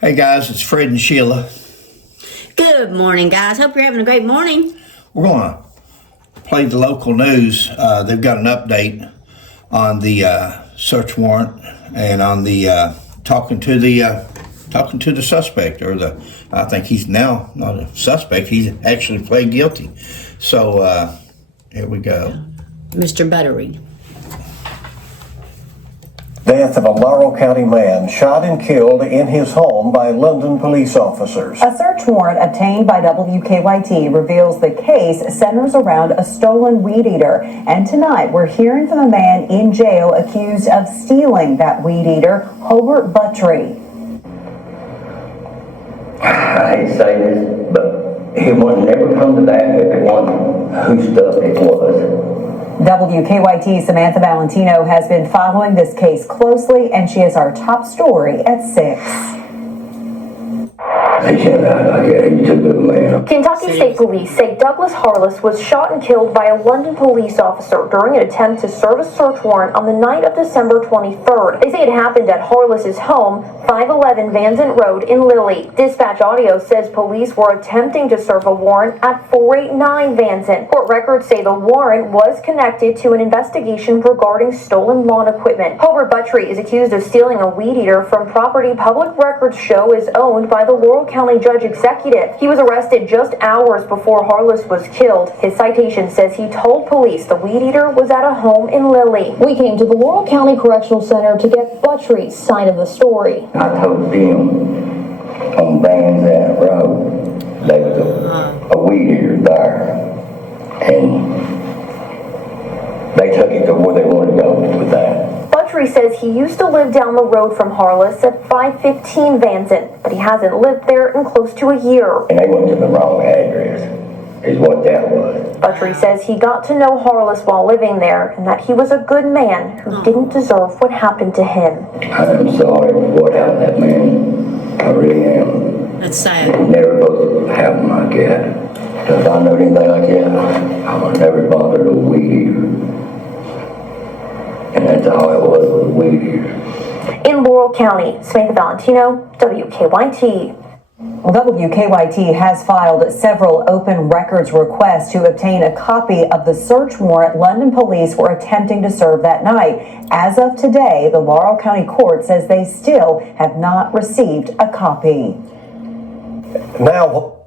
Hey guys, it's Fred and Sheila. Good morning, guys. Hope you're having a great morning. We're going to play the local news. They've got an update on the search warrant and on the talking to the suspect, or I think he's now not a suspect. He's actually pled guilty. So here we go. Mr. Buttery. Death of a Laurel County man shot and killed in his home by London police officers. A search warrant obtained by WKYT reveals the case centers around a stolen weed eater. And tonight we're hearing from a man in jail accused of stealing that weed eater, Hobert Buttery. I hate to say this, but it would never come to that if it wasn't whose stuff it was. WKYT's Samantha Valentino has been following this case closely, and she is our top story at 6. Kentucky State Police say Douglas Harless was shot and killed by a London police officer during an attempt to serve a search warrant on the night of December 23rd. They say it happened at Harless's home, 511 Vanzant Road in Lilly. Dispatch audio says police were attempting to serve a warrant at 489 Vanzant. Court records say the warrant was connected to an investigation regarding stolen lawn equipment. Hobert Buttery is accused of stealing a weed eater from property public records show is owned by the Laurel County Judge Executive. He was arrested just hours before Harless was killed. His citation says he told police the weed eater was at a home in Lilly. We came to the Laurel County Correctional Center to get Buttery's side of the story. I told them on Vanzant Road there was a weed eater there, and they took it to where they wanted to go with that. Buttery says he used to live down the road from Harless at 515 Vanzant, but he hasn't lived there in close to a year. And they went to the wrong address, is what that was. Buttery says he got to know Harless while living there, and that he was a good man who didn't deserve what happened to him. I'm sorry for what happened to that man. I really am. That's It sad. never supposed to happen like that. Because I know anything like that, I would never bother a weed eater. And that's all it was a weed eater. In Laurel County, Samantha Valentino, WKYT. Well, WKYT has filed several open records requests to obtain a copy of the search warrant London police were attempting to serve that night. As of today, the Laurel County Court says they still have not received a copy. Now,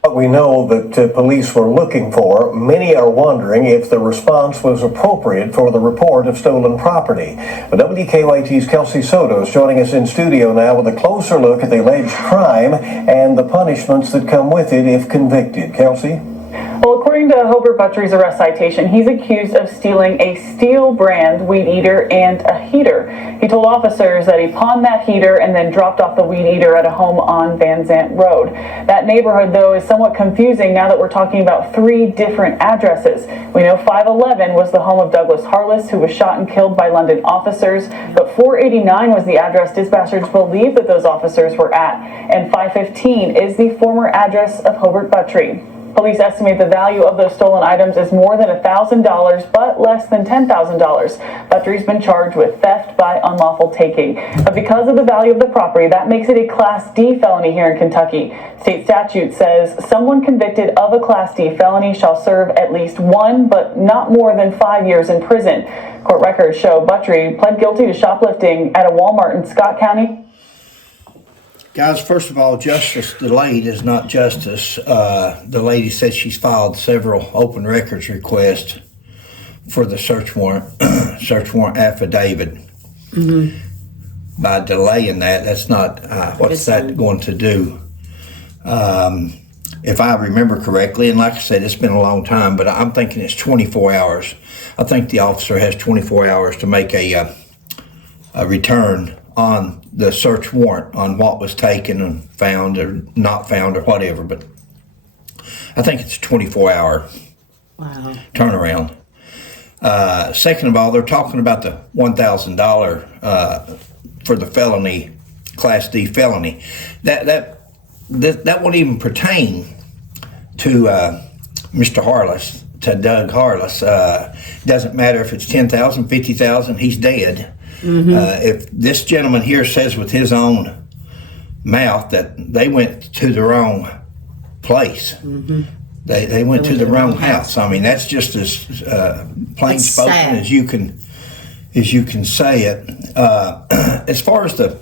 what we know that police were looking for, many are wondering if the response was appropriate for the report of stolen property. But WKYT's Kelsey Soto is joining us in studio now with a closer look at the alleged crime and the punishments that come with it if convicted. Kelsey? Well, according to Hobert Buttery's arrest citation, he's accused of stealing a steel brand weed eater and a heater. He told officers that he pawned that heater and then dropped off the weed eater at a home on Vanzant Road. That neighborhood, though, is somewhat confusing now that we're talking about 3 different addresses. We know 511 was the home of Douglas Harless, who was shot and killed by London officers, but 489 was the address dispatchers believe that those officers were at, and 515 is the former address of Hobert Buttery. Police estimate the value of those stolen items is more than $1,000, but less than $10,000. Buttery's been charged with theft by unlawful taking. But because of the value of the property, that makes it a Class D felony here in Kentucky. State statute says someone convicted of a Class D felony shall serve at least 1, but not more than 5 years in prison. Court records show Buttery pled guilty to shoplifting at a Walmart in Scott County. Guys, first of all, justice delayed is not justice. The lady said she's filed several open records requests for the search warrant affidavit. Mm-hmm. By delaying that's not, what's that going to do? If I remember correctly, and like I said, it's been a long time, but I'm thinking it's 24 hours. I think the officer has 24 hours to make a return on the search warrant on what was taken and found or not found or whatever, but I think it's a 24-hour turnaround. Second of all, they're talking about the $1,000 for the felony, Class D felony. That won't even pertain to Mr. Harless, to Doug Harless. Doesn't matter if it's 10,000, 50,000, he's dead. If this gentleman here says with his own mouth that they went to the wrong place, they went to the wrong house. I mean, that's just as plain It's spoken sad. as you can say it. As far as the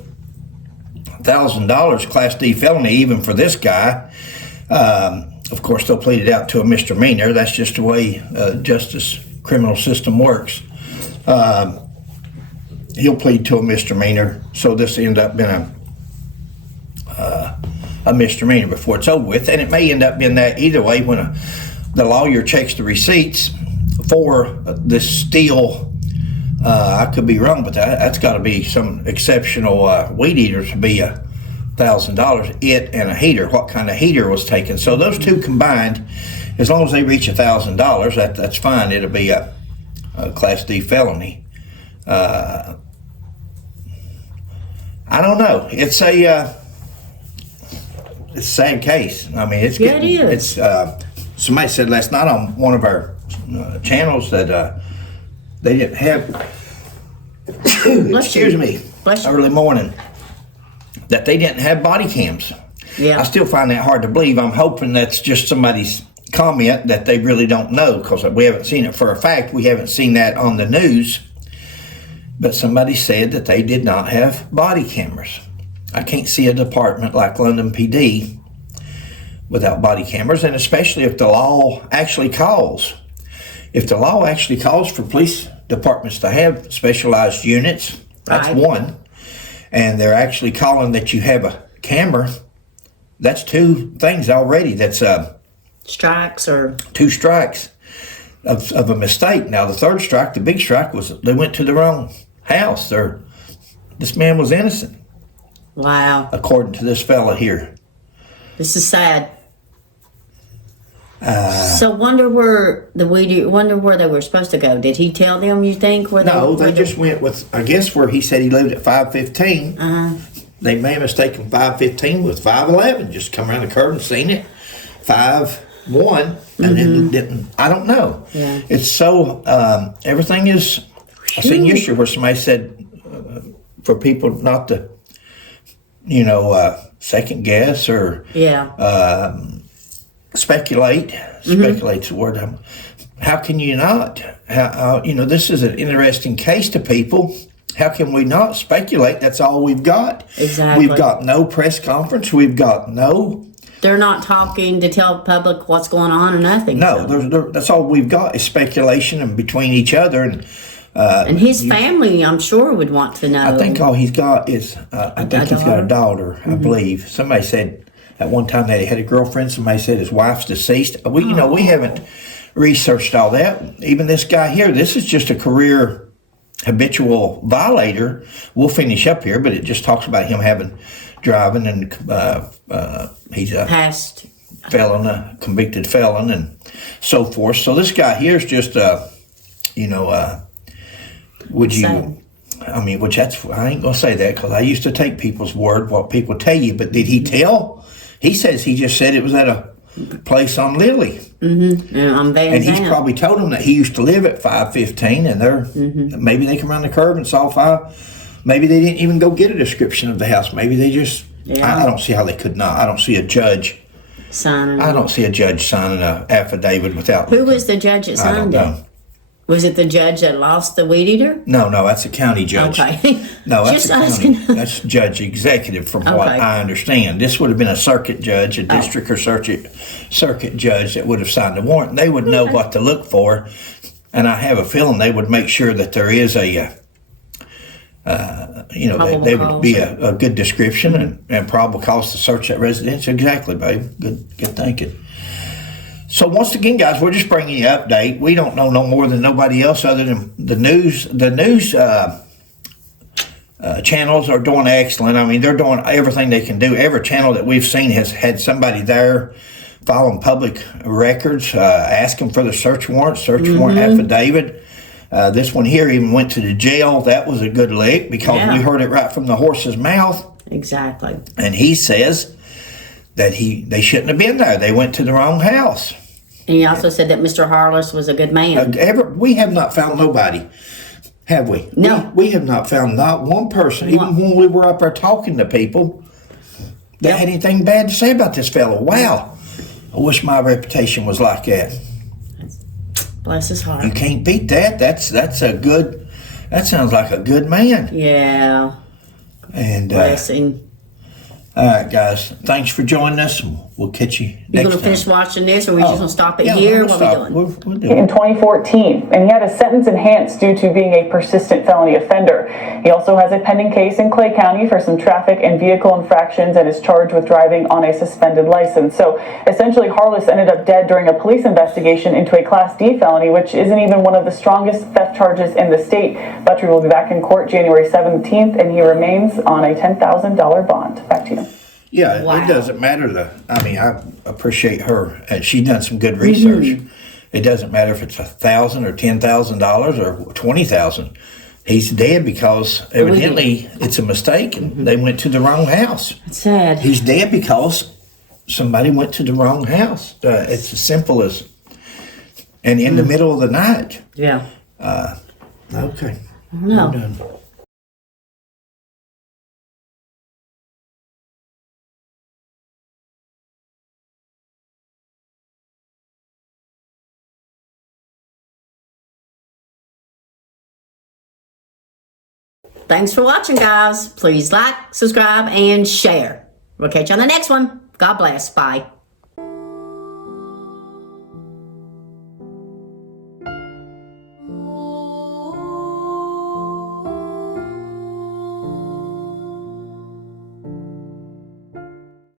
$1,000 Class D felony, even for this guy, of course, they'll plead it out to a misdemeanor. That's just the way justice criminal system works. He'll plead to a misdemeanor, so this will end up being a misdemeanor before it's over with, and it may end up being that either way when the lawyer checks the receipts for this steal. I could be wrong, but that's got to be some exceptional weed eater to be $1,000. It and a heater. What kind of heater was taken? So those two combined, as long as they reach $1,000, that's fine. It'll be a Class D felony. I don't know. It's a sad case. I mean, it's Yeah, getting. it is. It's somebody said last night on one of our channels that they didn't have. Bless Excuse you. me. Bless you. Early morning. That they didn't have body cams. Yeah. I still find that hard to believe. I'm hoping that's just somebody's comment that they really don't know, because we haven't seen it for a fact. We haven't seen that on the news. But somebody said that they did not have body cameras. I can't see a department like London PD without body cameras, and especially if the law actually calls. If the law actually calls for police departments to have specialized units, that's Right. one. And they're actually calling that you have a camera, that's two things already. That's Strikes or two strikes of a mistake. Now the third strike, the big strike, was they went to the wrong house. This man was innocent, wow. according to this fella here. This is sad. So wonder where they were supposed to go. Did he tell them, you think? No, they just went with, I guess, where he said he lived at 515. They may have mistaken 515 with 511. Just come around the curve and seen it. 5-1, and then didn't. I don't know. Yeah. It's so, everything is, I seen yesterday where somebody said for people not to, second guess or speculate. Speculate's the word. How can you not? This is an interesting case to people. How can we not speculate? That's all we've got. Exactly. We've got no press conference. We've got no. They're not talking to tell the public what's going on or nothing. No, so. that's all we've got is speculation and between each other. And his family, I'm sure, would want to know. I think all he's got is, I think he's got a daughter, I believe. Somebody said at one time that he had a girlfriend. Somebody said his wife's deceased. We haven't researched all that. Even this guy here, this is just a career habitual violator. We'll finish up here, but it just talks about him having driving and he's a past felon, a convicted felon, and so forth. So this guy here is just, would you? Same. I mean, I ain't gonna say that because I used to take people's word, what people tell you. But did he tell? He says he just said it was at a place on Lily. on Van And he's Zandt. probably told them that he used to live at 515, and they're maybe they come around the curve and saw 5. Maybe they didn't even go get a description of the house. Maybe they just. Yeah. I don't see how they could not. I don't see a judge. signing. I don't see a judge signing an affidavit without. Who was the judge that I don't signed it? know. Was it the judge that lost the weed eater? No, that's a county judge. Okay. No, that's Just a county. asking. That's judge executive, from what Okay. I understand. This would have been a circuit judge, a district or circuit judge that would have signed the warrant. They would know what to look for, and I have a feeling they would make sure that there is a, they would be a good description and probable cause to search that residence. Exactly, babe. Good thinking. So once again, guys, we're just bringing you an update. We don't know no more than nobody else other than the news. The news channels are doing excellent. I mean, they're doing everything they can do. Every channel that we've seen has had somebody there following public records, asking for the search warrant affidavit. This one here even went to the jail. That was a good lick because we heard it right from the horse's mouth. Exactly. And he says that they shouldn't have been there. They went to the wrong house. And he also said that Mr. Harless was a good man. We have not found nobody Have we? No. We have not found not one person, even when we were up there talking to people, that had anything bad to say about this fellow. Wow. I wish my reputation was like that. Bless his heart. You can't beat that. That's a good, that sounds like a good man. Yeah. And Blessing. all right, guys. Thanks for joining us. We'll catch you You next gonna time. finish watching this, or we just gonna stop it Yeah, here? we'll What stop. we doing? We'll do In it. 2014, and he had a sentence enhanced due to being a persistent felony offender. He also has a pending case in Clay County for some traffic and vehicle infractions and is charged with driving on a suspended license. So essentially, Harless ended up dead during a police investigation into a Class D felony, which isn't even one of the strongest theft charges in the state. Buttery will be back in court January 17th, and he remains on a $10,000 bond. Back to you. Yeah, Wow. it doesn't matter. I appreciate her. She's done some good research. It doesn't matter if it's $1,000 or $10,000 or $20,000. He's dead because evidently it's a mistake and they went to the wrong house. It's sad. He's dead because somebody went to the wrong house. It's as simple as, and in the middle of the night. Yeah. Okay. No. We're done. Thanks for watching, guys. Please like, subscribe, and share. We'll catch you on the next one. God bless. Bye.